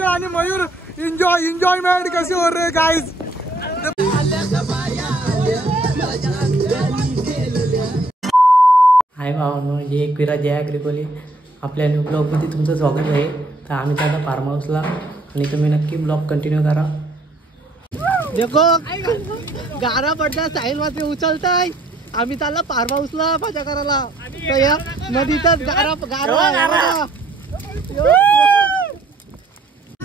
मित्र आणि मयूर एन्जॉयमेंट कसे हो रहे गाइस। हाय भावांनो, एक विरा जय अग्रिकोली आपल्या न्यू ब्लॉगमध्ये तुमचं स्वागत आहे। तर आम्ही आता फार्म हाऊसला आणि तुम्ही नक्की ब्लॉग कंटिन्यू करा। देखो गारा पडता साहिल मात्र उचलताय। आम्ही चालला फार्म हाऊसला मजा करायला। तर या नदीतच गारा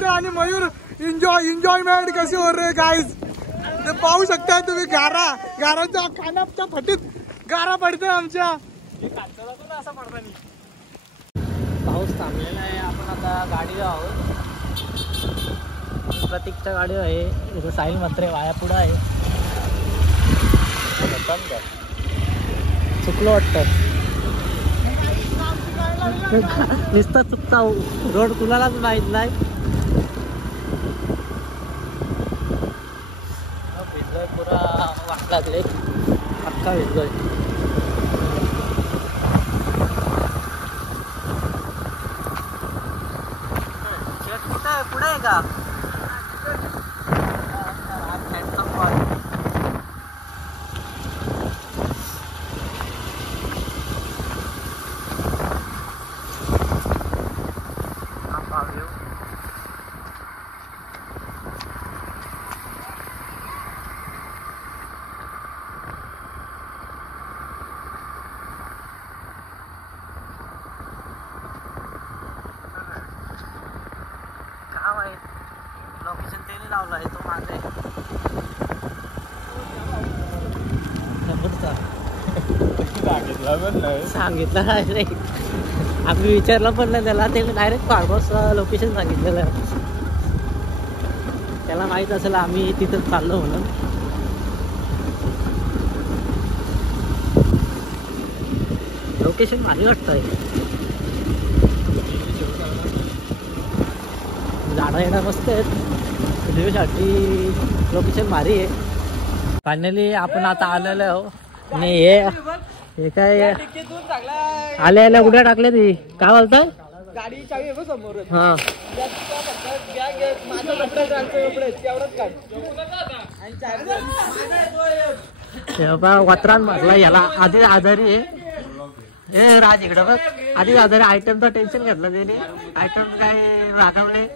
आणि मयूर एन्जॉयमेंट कसे हो रहे गाइस। ते पाहू शकता तुम्ही गाराच्या खानाच्या फटीत गारा पडतोय आमच्या। पाऊस थांबलेला आहे, आपण आता गाडीवर आहोत। प्रतीकच्या गाडीवर आहे, इथं साहिल मात्र वाया पुढं आहे। चुकलो वाटतं नुसता चुकता रोड कुणालाच माहित नाही। भिजलोय पुरा वाट लागले, अख्खा भिजलोय। पुढे आहे का लोकेशन त्याने लावलं आहे, तो माझा सांगितलं रे, आम्ही विचारलं पण नाही त्याला। ते डायरेक्ट फार्म हाऊस लोकेशन सांगितलेलं, त्याला माहित असेल आम्ही तिथं चाललो म्हणून। लोकेशन भारी वाटतंय, झाडं येणं मस्त आहेत, व्ह्यूसाठी लोकेशन भारी आहे। फायनली आपण आता आलेलो आहो आणि हे काय आल्या उड्या टाकल्या ती काय बोलताय गाडी चावी आहे समोर। हा वत्रान म्हटलं याला आधी आजारी आहे। ए राज इकडं बघ, आधी आजारी आयटमचं टेन्शन घेतलं त्याने, आयटम काय रागवले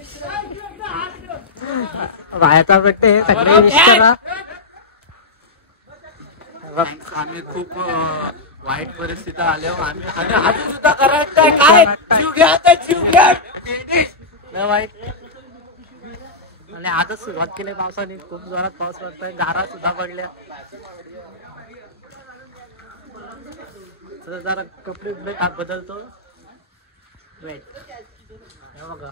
बाहेरचा भेटते सगळे विश करा। आम्ही खूप वाईट परिस्थिती आल्यावर आम्ही सुद्धा करायचं काय जीव घ्या वाईट। आणि आजच सुरुवात केली पावसाने, खूप जोरात पाऊस पडतोय, गारा सुद्धा पडल्या। जरा कपडे बदलतो वेट बघा,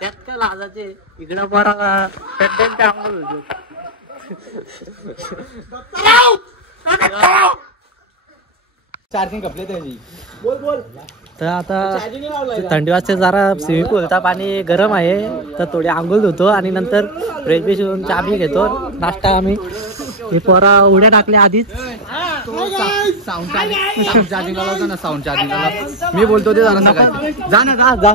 त्यात काय लाजाचे इकडं बरा आंघोळ होतो। चार्जिंग कपले त्याची बोल। तर आता थंडी वाजते, जरा स्विमिंग पूलचा पाणी गरम आहे, तर थोडी आंघोळ धुतो आणि नंतर फ्रेश बिश होऊन चहा बी घेतो। नाश्ता आम्ही हे पोरा उड्या टाकल्या आधीच। साऊंड चार्जिंगला लावतो ना, साऊंड चार्जिंगला मी बोलतो ते जरा सकाळी जा ना जा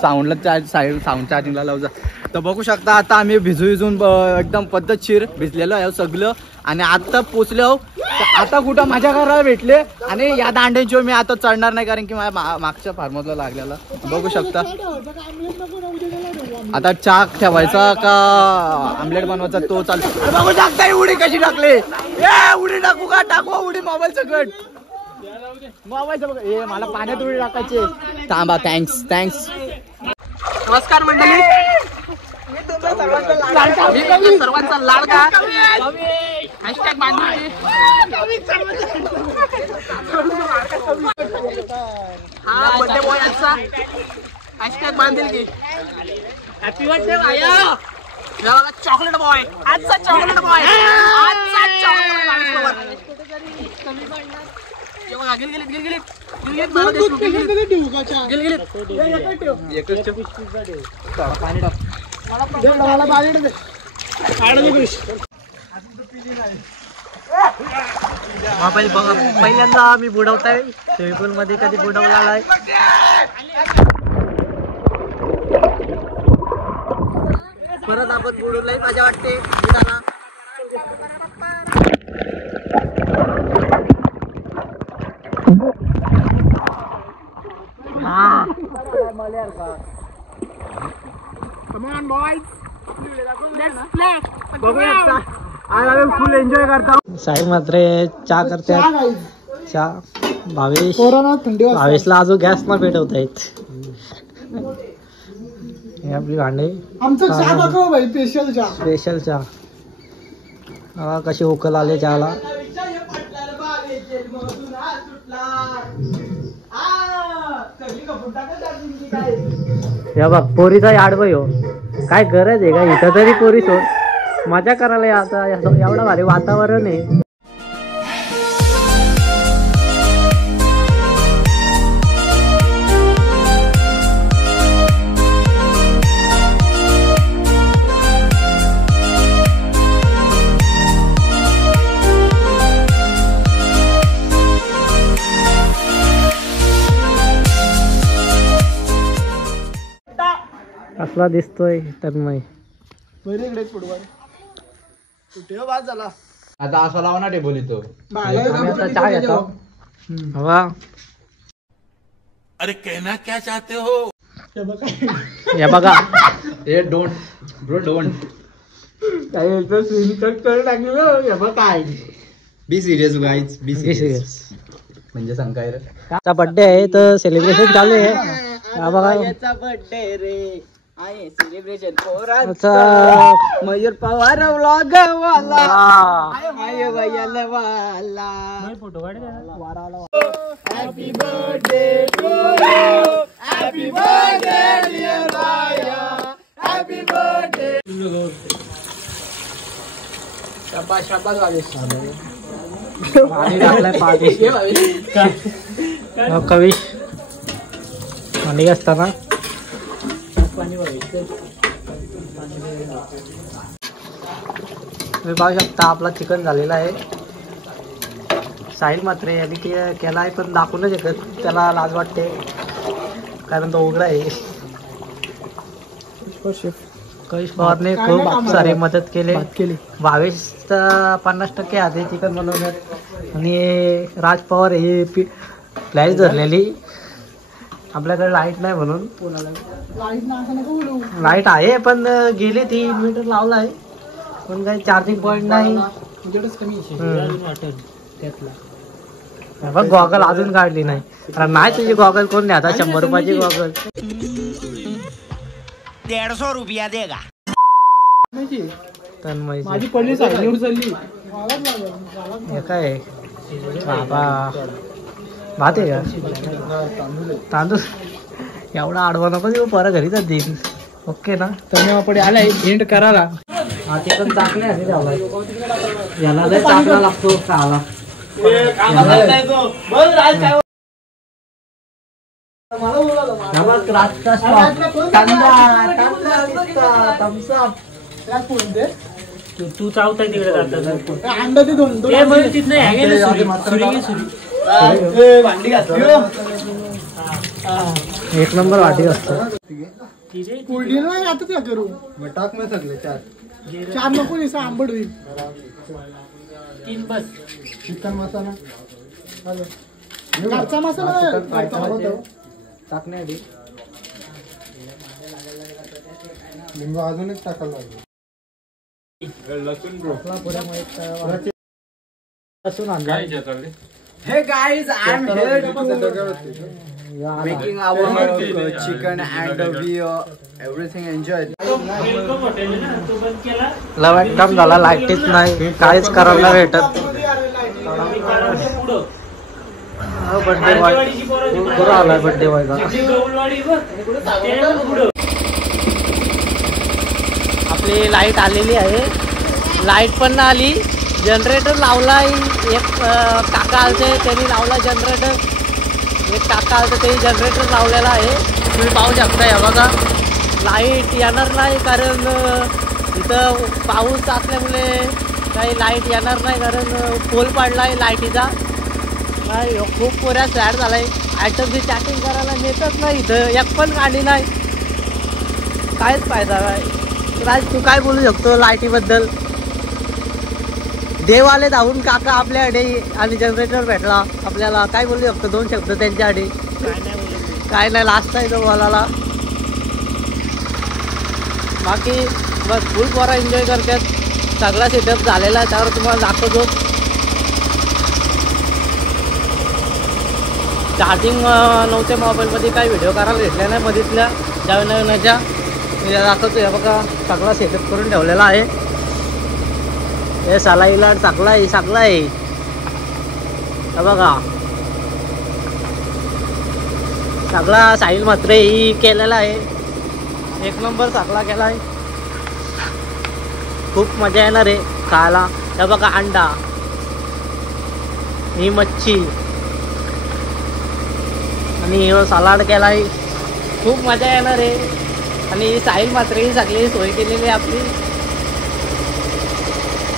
साऊंडला साऊंड चार्जिंगला लाव जा। तर बघू शकता आता आम्ही भिजून एकदम पद्धतशीर भिजलेलो आहे सगळं, आणि आता पोचलो। आता कुठं माझ्या घराला भेटले आणि या दांड्यांची मी आता चढणार नाही, कारण की माझ्या मागच्या फार्म हाऊसला लागलेला बघू शकता। आता चहा ठेवायचा का आमलेट बनवायचा तो चालतो। बघू शकता उडी कशी टाकले, उडी टाकू का टाकू उडी मोबाईल सकट मोबाईलचं बघा। हे मला पाण्यात उडी टाकायचे, थांबा थँक्स। नमस्कार मंडळी, सर्वांचा लाडका हॅशटॅग बांधून हा बर्थडे बॉय आजचा हॅशटॅग बांधेल की हॅपी बर्थडे भाया। चॉकलेट बॉय आजचा, चॉकलेट बॉय आजचा, चॉकलेट मोबाईल बघा, पहिल्यांदा मी बुडवताय स्विमिंग पूल मध्ये, कधी बुडवला नाही। परत आपण बुडून लई मजा वाटते बुडाला. फुल एन्जॉय करता. साई मात्र चहा करते. चहा भावेश थंडी भावेशला अजून गॅस ना पेटवता येत. हे आपली भांडे आमचं चहा दाखव भाई. स्पेशल चहा. स्पेशल चहा. कशी उकल आले चहाला. या बघ पोरीचा याड बाई हो. काय गरज आहे का इथं तरी पोरी सोड. मजा करायला आता एवढं भारी वातावरण आहे. कसला दिसतोय तन्मय. आता असा लावा ना टेबल इथं. चहा घेतो. वा अरे कहना क्या चाहते हो. हे बघा. हे डोंट ब्रो डोंट काय be serious guys be serious. म्हणजे सांगाय रे. त्याचा बर्थडे आहे तर सेलिब्रेशन चालू आहे. हा बघा बर्थडे रे आहे सेलिब्रेशन अच्छा. मयूर पवार व्लॉग वाला आहे भैयाला वाला. फोटो काढ. Happy birthday to you. Happy birthday dear भाया. Happy birthday. शाबाश शाबाश वाले. पाणी टाकलाय पाणी. कविश पाणी असताना तुम्ही पाहू शकता आपला चिकन झालेला आहे. साहिल मात्र यांनी केला आहे पण दाखवूनच शकत. त्याला लाज वाटते कारण तो उघडा आहे. कविश पवारने खूप सारी मदत केली. भावेश 50% आधी चिकन बनवण्यात आणि राज पवार हे फ्लॅश धरलेली. आपल्याकडे लाईट नाही म्हणून. लाईट आहे पण गेली ती. इन्व्हर्टर लावला आहे पण काही चार्जिंग पॉईंट नाही. बघ गॉगल अजून काढली नाही. कारण नाही तुझी गॉगल कोण नाही. आता 100 रुपयाची गॉगल 150 रुपया देगा. तन्मय माझी पडली चालली. हे काय बाबा भात आहे का. तांदूळ एवढा आडवा नको देऊ. परत घरी तर देईन. ओके ना. धन्यवाद आलाय एंड करायला. हा चिकन चाकणे याला लय चाकणा लागतो खायला. तू चावताय तिकडे अंडा ते दोन एक नंबर वाटी असतो. कोल्डी नाही आता त्या करू. टाक मी सगळे 4 नको दिसा आंबट होईल. 3 बस. चिकन मसाला घरचा मसाला टाकणे आधी. लिंबू अजूनच टाकायला लागेल. लसूण आणला. Hey guys, I'm here to making our chicken and we everything enjoyed. लव एकदम झाला. लाईटीच नाही काहीच करायला भेटत. बर्थडे बॉय पुरा आलाय. बर्थडे बॉय का आपली लाईट आलेली आहे. लाईट पण ना आली. जनरेटर लावलाय. एक काका आलते त्यांनी लावला जनरेटर. एक काका आलते त्यांनी जनरेटर लावलेला आहे. तुम्ही पाहू शकता. या बघा लाईट येणार नाही कारण इथं पाऊस असल्यामुळे काही लाईट येणार नाही कारण पोल पडला आहे लाईटीचा. नाही खूप पोऱ्या सॅड झाला आहे. आयटमची चॅटिंग करायला नेतच नाही. इथं एक पण गाडी नाही. काहीच फायदा नाही. राज तू काय बोलू शकतो लाईटी बद्दल? देव आले धावून काका आपल्याकडे आणि जनरेटर भेटला आपल्याला. काय बोलू शकतो 2 शब्द त्यांच्यासाठी? काय नाही लास्ट आहे तो बोलायला. बाकी बस फुल पोरा एन्जॉय करतात. सगळा सेटअप झालेला आहे त्यावर तुम्हाला दाखवतो. चार्जिंग नव्हत्या मोबाईलमध्ये काही व्हिडिओ करायला भेटल्या नाही मधीतल्या नवीनच्या दाखवतो. हे बघा सगळा सेटअप करून ठेवलेला आहे. हे सलाईला चांगला आहे चांगला आहे. हे बघा सगळा साहिल मात्र ही केलेला आहे. 1 नंबर चांगला केला आहे. खूप मजा येणार आहे खायला. हे बघा अंडा, ही मच्छी आणि सलाड केला आहे. खूप मजा येणार आहे. आणि साहिल मात्र ही सगळी सोय केलेली आहे आपली.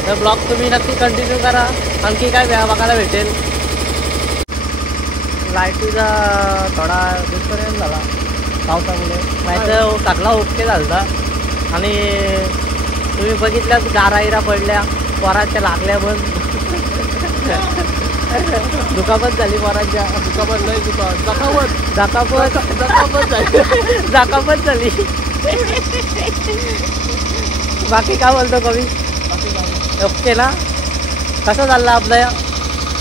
तर ब्लॉग तुम्ही नक्की कंटिन्यू करा. आणखी काय बघायला भेटेल. लाईटीचा थोडा डिफरन्स झाला पावसामुळे, नाहीतर सगळा ओके झाला. आणि तुम्ही बघितल्याच गाराईरा पडल्या पोरांच्या लागल्या पण दुखापत झाली पोरांच्या. दुखापत नाही दुखापत झाली. बाकी काय बोलतो कवी? ओके ना? कसं चाललं आपलं?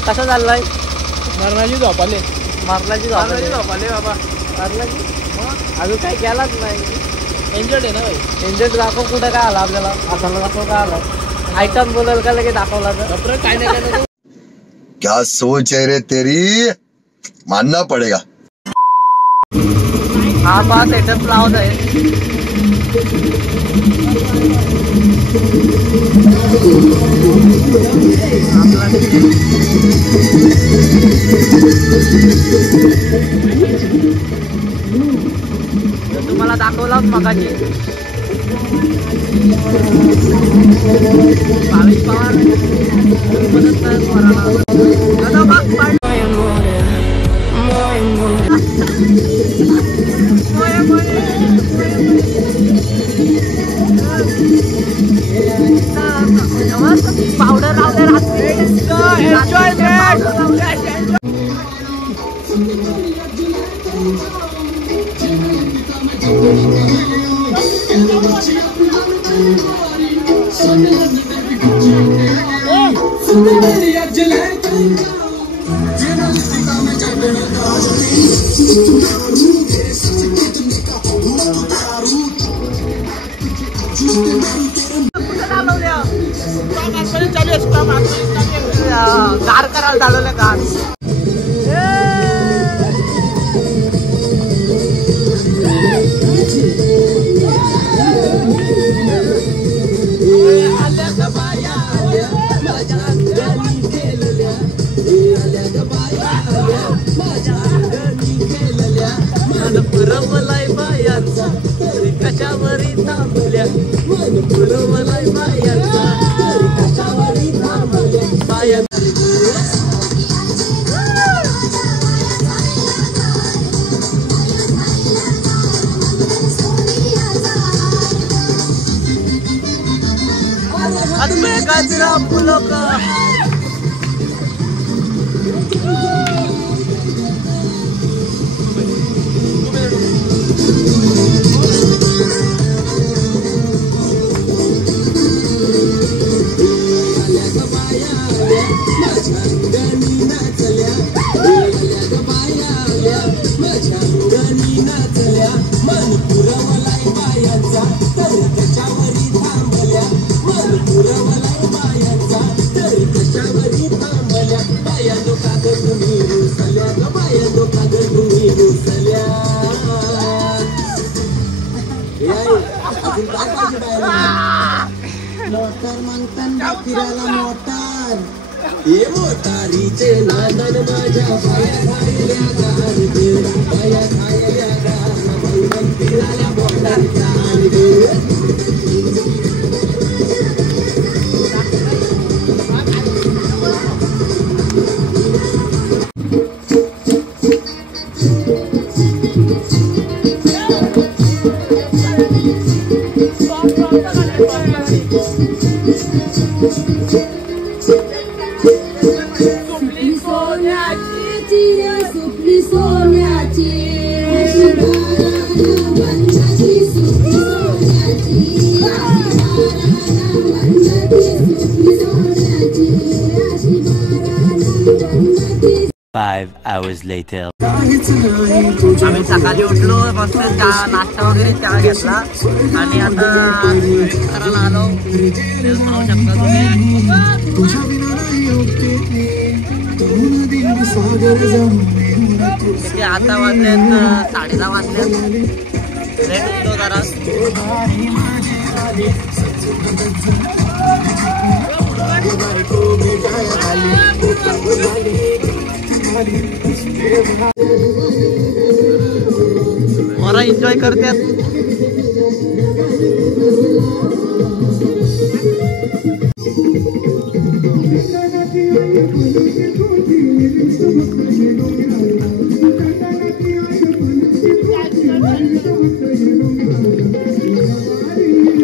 कसं चाललंय? मरणाची झोपाले मारलाची बाबा. अजून काही केलाच नाही. एन्जॉय आहे ना भाई. एन्जॉय दाखव. कुठं काय आलं आपल्याला? आपल्याला दाखव काय आलं. आयटम बोलल का लगे दाखवला तर काय नाही. क्या सोच है रे तेरी, मानना पड़ेगा. हा पहा सेटअप लावत आहे. तुम्हाला दाखवला मगाशी. भावेश पवार पावडर लावले गार करायला चालवलं गार. पुरवलाय बायांचा कशावरी थांबल्या. पुरवलाय बायांचा कशावरी थांबल्या. बाया गजरा फुलो का मोटर म्हणताना फिरायला मोटार ये मोटारीचे नादन माझ्या पाया खायल्या गार पाया खायल्या गार फिरायला मोटार चार 5 hours later. आम्ही सकाळी उठलो, मस्त नाश्ता वगैरे चहा घेतला आणि आता करायला आलो. पाहू शकता तुम्ही आता वाजलेत 10:30 वाजलेत. लेट उठलो जरा. मला एन्जॉय करतात.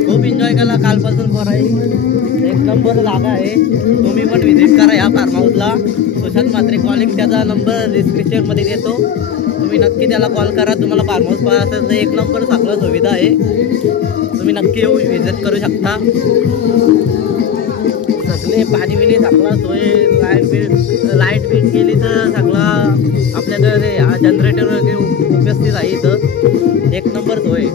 खूप एन्जॉय केला कालपासून. बरं आहे, एक नंबर जागा आहे. तुम्ही पण व्हिजिट करा या फार्म हाऊसला. सुशांत म्हात्रे कॉलिंग, त्याचा नंबर डिस्क्रिप्शन मध्ये देतो. तुम्ही नक्की त्याला कॉल करा. तुम्हाला फार्म हाऊस पाहायचं एक नंबर सगळं सुविधा आहे. तुम्ही नक्की येऊन व्हिजिट करू शकता. सगळे पाणी बिणी सगळा सोय, लाईट बीट केली तर सगळा आपल्याकडे जनरेटर वगैरे उपस्थित आहे इथं. एक नंबर सोय.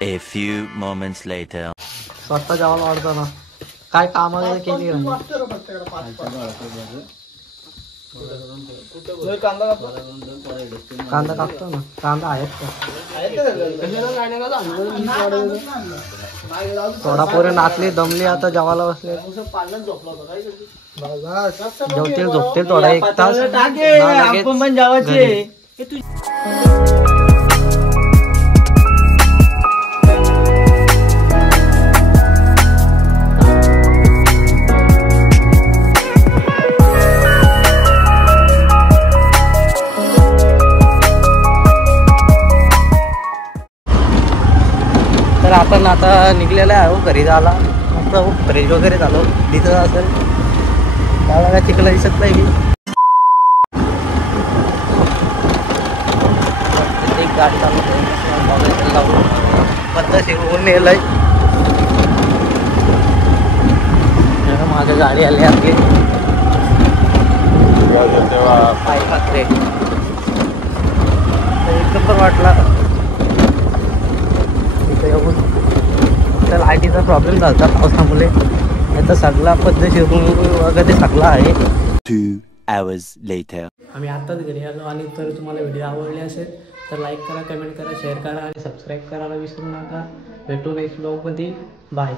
A few moments later. स्वतः जेवायला वाढताना काय काम वगैरे केली कांदा कापतो ना. कांदा आहेत का? थोडा पोरे नाचली, दमली, आता जेवायला बसले. जेवतील झोपतील थोडा 1 तास. आपण पण जेवायचे. तर आपण आता निघलेला आहे घरी जायला. मस्त फ्रेश वगैरे झालो. तिथं असेल त्याला काय चिखला दिसत नाही. एक गाडी चालवतो पद्धत ऊन नेलंय. मागे गाडी आली आपली पाय मात्रे. एक नंबर वाटला. तर लाईटीचा प्रॉब्लेम झाला पावसामुळे. आता सगळा पद्धतशीर वगैरे सगळा आहे. 2 hours later. आम्ही आत्ताच घरी आलो. आणि तर तुम्हाला व्हिडिओ आवडले असेल तर लाईक करा, कमेंट करा, शेअर करा आणि सबस्क्राईब करायला विसरू नका. भेटू नेक्स्ट ब्लॉगमध्ये. बाय.